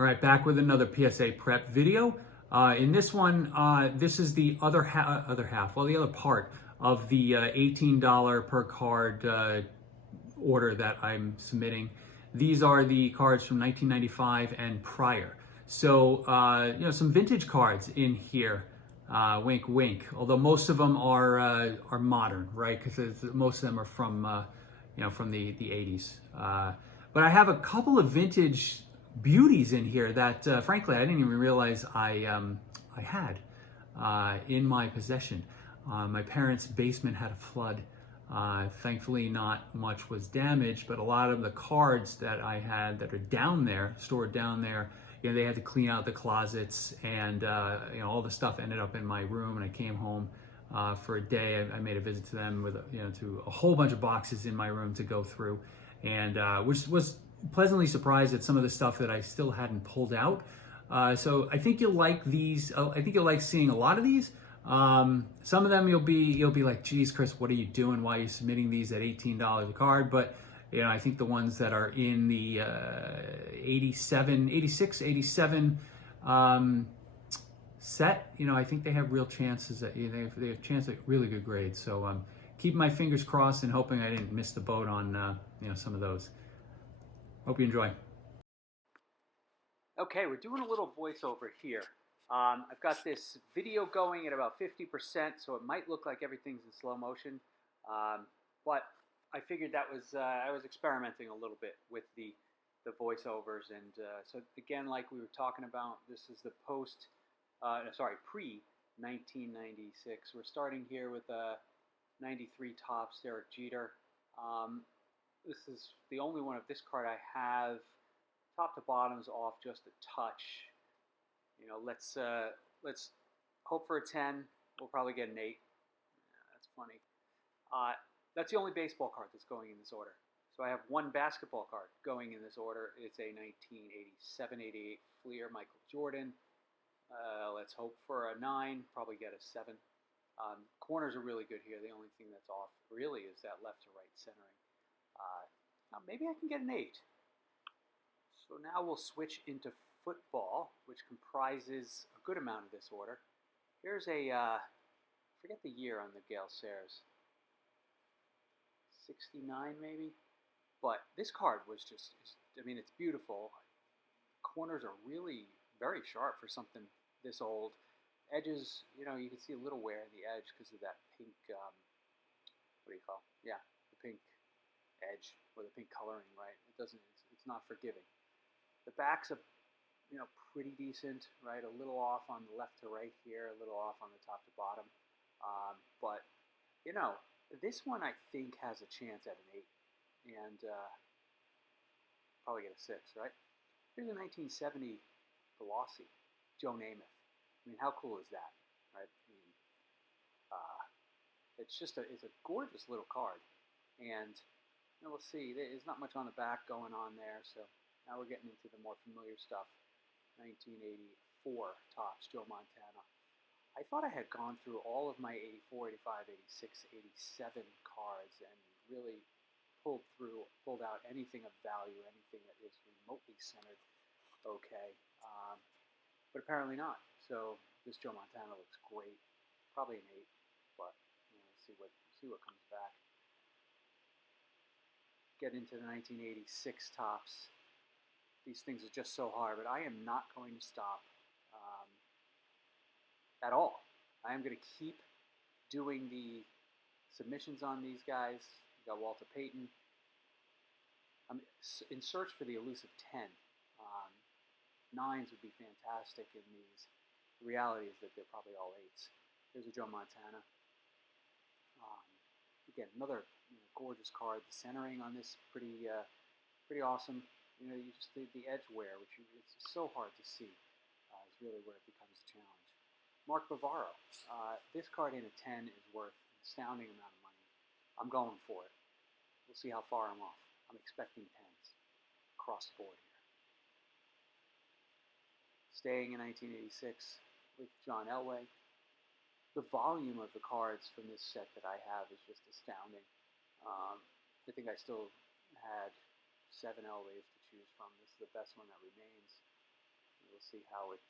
All right, back with another PSA prep video. In this one, this is the other part of the $18 per card order that I'm submitting. These are the cards from 1995 and prior. So, some vintage cards in here. Wink, wink. Although most of them are modern, right? Because most of them are from, from the 80s. But I have a couple of vintage beauties in here that, frankly, I didn't even realize I had in my possession. My parents' basement had a flood. Thankfully, not much was damaged, but a lot of the cards that I had that are down there, stored down there, they had to clean out the closets, and all the stuff ended up in my room. And I came home for a day. I made a visit to them with to a whole bunch of boxes in my room to go through, and was pleasantly surprised at some of the stuff that I still hadn't pulled out. So I think you'll like these. I think you'll like seeing a lot of these. Some of them you'll be like, geez, Chris, what are you doing? Why are you submitting these at $18 a card? But I think the ones that are in the 86, 87 set, I think they have real chances. They have a chance at really good grades. So keep my fingers crossed and hoping I didn't miss the boat on some of those. Hope you enjoy. Okay, we're doing a little voiceover here. I've got this video going at about 50%, so it might look like everything's in slow motion, but I figured that was I was experimenting a little bit with the voiceovers, and so again, like we were talking about, this is the pre-1996. We're starting here with a 93 Topps Derek Jeter. This is the only one of this card I have. Top to bottom's off just a touch. Let's hope for a 10. We'll probably get an 8. Yeah, that's funny. That's the only baseball card that's going in this order. So I have one basketball card going in this order. It's a 1987-88 Fleer Michael Jordan. Let's hope for a 9. Probably get a 7. Corners are really good here. The only thing that's off really is that left to right centering. Maybe I can get an 8. So now we'll switch into football, which comprises a good amount of this order. Here's a, forget the year on the Gale Sayers, 69 maybe? But this card was just, it's beautiful. Corners are really very sharp for something this old. Edges, you can see a little wear in the edge because of that pink, what do you call it? Yeah, the pink edge, or the pink coloring, right? It's not forgiving. The backs are, pretty decent, right? A little off on the left to right here, a little off on the top to bottom. But, this one I think has a chance at an 8. And probably get a 6, right? Here's a 1970 Velocity, Joe Namath. How cool is that, right? It's a gorgeous little card. And we'll see, there's not much on the back going on there, so now we're getting into the more familiar stuff. 1984 Topps, Joe Montana. I thought I had gone through all of my 84, 85, 86, 87 cards and really pulled out anything of value, anything that is remotely centered okay. But apparently not. So this Joe Montana looks great. Probably an 8, but see what comes back. Get into the 1986 Topps. These things are just so hard, but I am not going to stop at all. I am going to keep doing the submissions on these guys. We got Walter Payton. I'm in search for the elusive 10. 9s would be fantastic in these. The reality is that they're probably all 8s. Here's a Joe Montana. Again, another gorgeous card. The centering on this pretty awesome. You just the edge wear, which it's so hard to see, is really where it becomes a challenge. Mark Bavaro. This card in a 10 is worth an astounding amount of money. I'm going for it. We'll see how far I'm off. I'm expecting 10s across the board here. Staying in 1986 with John Elway. The volume of the cards from this set that I have is just astounding. I think I still had 7 Elways to choose from. This is the best one that remains. we'll see how it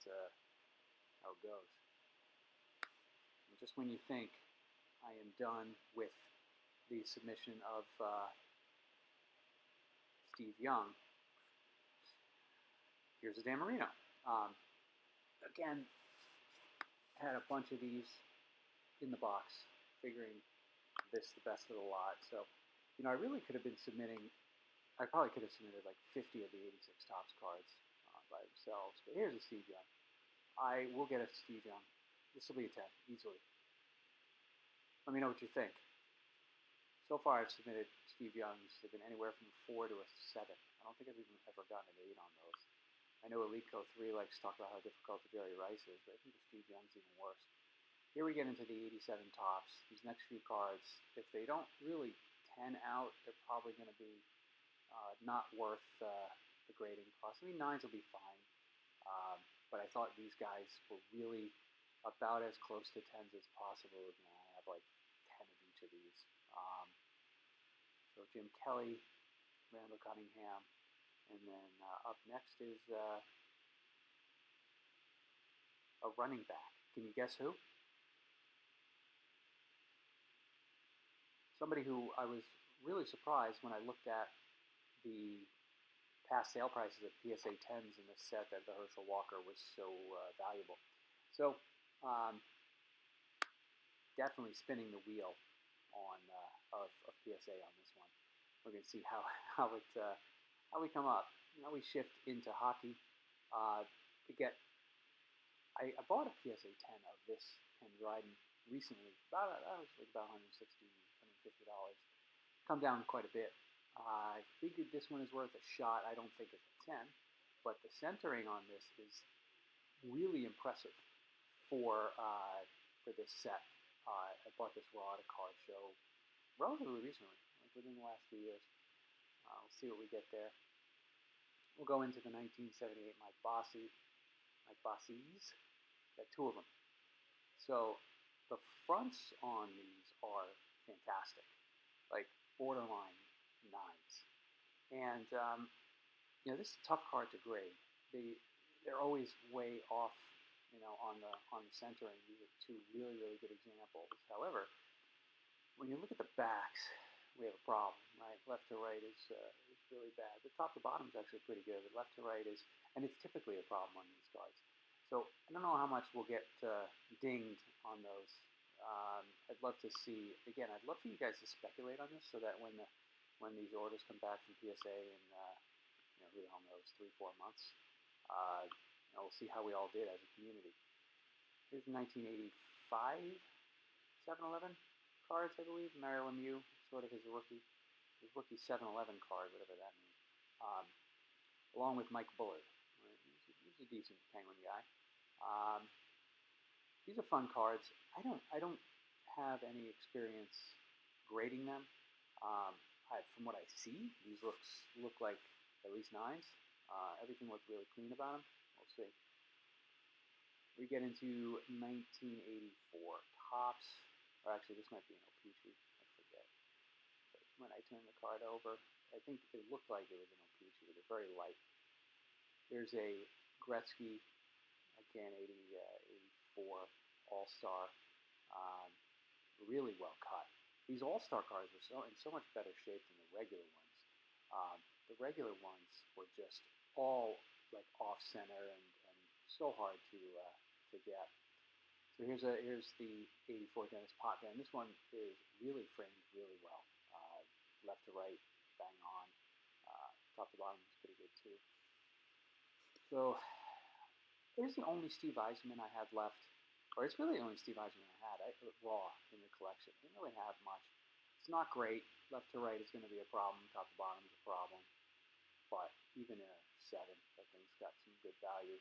goes. And just when you think I am done with the submission of Steve Young, here's a Dan Marino. Again, had a bunch of these in the box, figuring this the best of the lot. So, I really could have been submitting, I probably could have submitted like 50 of the 86 Topps cards by themselves. But here's a Steve Young. I will get a Steve Young. This will be a 10, easily. Let me know what you think. So far, I've submitted Steve Youngs. They've been anywhere from a 4 to a 7. I don't think I've even ever gotten an 8 on those. I know EliteCo 3 likes to talk about how difficult the Jerry Rice is, but I think the Steve Young's even worse. Here we get into the 87 Topps. These next few cards, if they don't really 10 out, they're probably going to be not worth the grading cost. I mean, 9s will be fine, but I thought these guys were really about as close to 10s as possible. I have like 10 of each of these. So Jim Kelly, Randall Cunningham, and then up next is a running back. Can you guess who? Somebody who I was really surprised when I looked at the past sale prices of PSA 10s in this set that the Herschel Walker was so valuable. So definitely spinning the wheel on of PSA on this one. We're going to see how we come up. Now we shift into hockey. To get, I bought a PSA 10 of this Ken Dryden recently. That was like about $160, $150. Come down quite a bit. I figured this one is worth a shot. I don't think it's a 10, but the centering on this is really impressive for this set. I bought this raw at a card show relatively recently, like within the last few years. We'll see what we get there. We'll go into the 1978 Mike Bossy's. Got 2 of them. So the fronts on these are fantastic, like borderline 9s. And this is a tough card to grade. They're always way off, on the centering. These are 2 really, really good examples. However, when you look at the backs, we have a problem, right? Left to right is really bad. The top to bottom is actually pretty good, but left to right is, and it's typically a problem on these cards. So I don't know how much we'll get dinged on those. I'd love to see, again, I'd love for you guys to speculate on this so that when these orders come back from PSA in, who the hell knows, 3-4 months, we'll see how we all did as a community. Here's 1985 7-Eleven cards, I believe. Mario Lemieux, sort of his rookie 7-Eleven card, whatever that means. Along with Mike Bullard. Right? He's a decent Penguin guy. These are fun cards. I don't have any experience grading them. From what I see, these look like at least 9s. Everything looked really clean about them. We'll see. We get into 1984 Topps. Or actually, this might be an Opucci. I forget. But when I turn the card over, I think it looked like it was an Opucci. It was very light. There's a Gretzky, again, 84 All-Star. Really well cut. These All-Star cards were in so much better shape than the regular ones. The regular ones were just all like off-center and so hard to get. So here's the 84 Dennis Potvin. This one is really framed really well. Left to right, bang on. Top to bottom is pretty good too. So here's the only Steve Yzerman I had left, or it's really the only Steve Yzerman I had raw in the collection. I didn't really have much. It's not great. Left to right is going to be a problem. Top to bottom is a problem. But even in a 7, that thing's got some good value.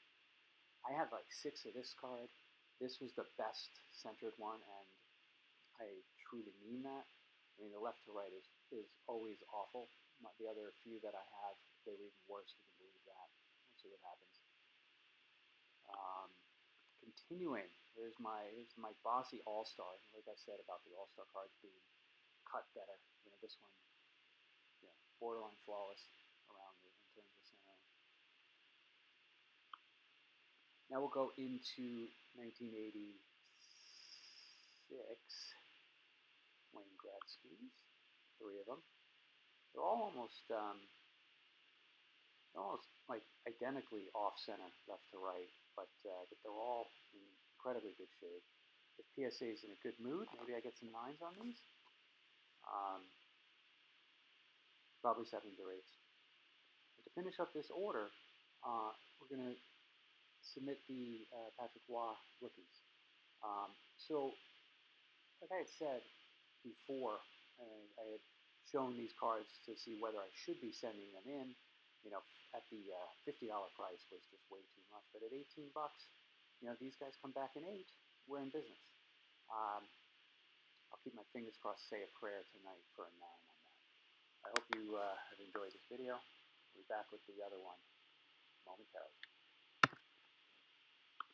I have like 6 of this card. This was the best centered one, and I truly mean that. I mean, the left to right is always awful. The other few that I have, they were even worse. You can believe that. We'll see what happens. Continuing, here's my Bossy All-Star. Like I said about the All-Star cards being cut better. This one, borderline flawless around in terms of centering. Now we'll go into 1986 Wayne Gretzky's, 3 of them. They're all almost like identically off-center, left to right, but they're all in incredibly good shape. If PSA is in a good mood, maybe I get some 9s on these. Probably 7s or 8s. But to finish up this order, we're going to submit the Patrick Waugh rookies. So, like I had said before, I had shown these cards to see whether I should be sending them in. You know, at the $50 price was just way too much. But at 18 bucks, you know, these guys come back in 8. We're in business. I'll keep my fingers crossed, say a prayer tonight for a 9 on that. I hope you have enjoyed this video. We'll be back with the other one momentarily.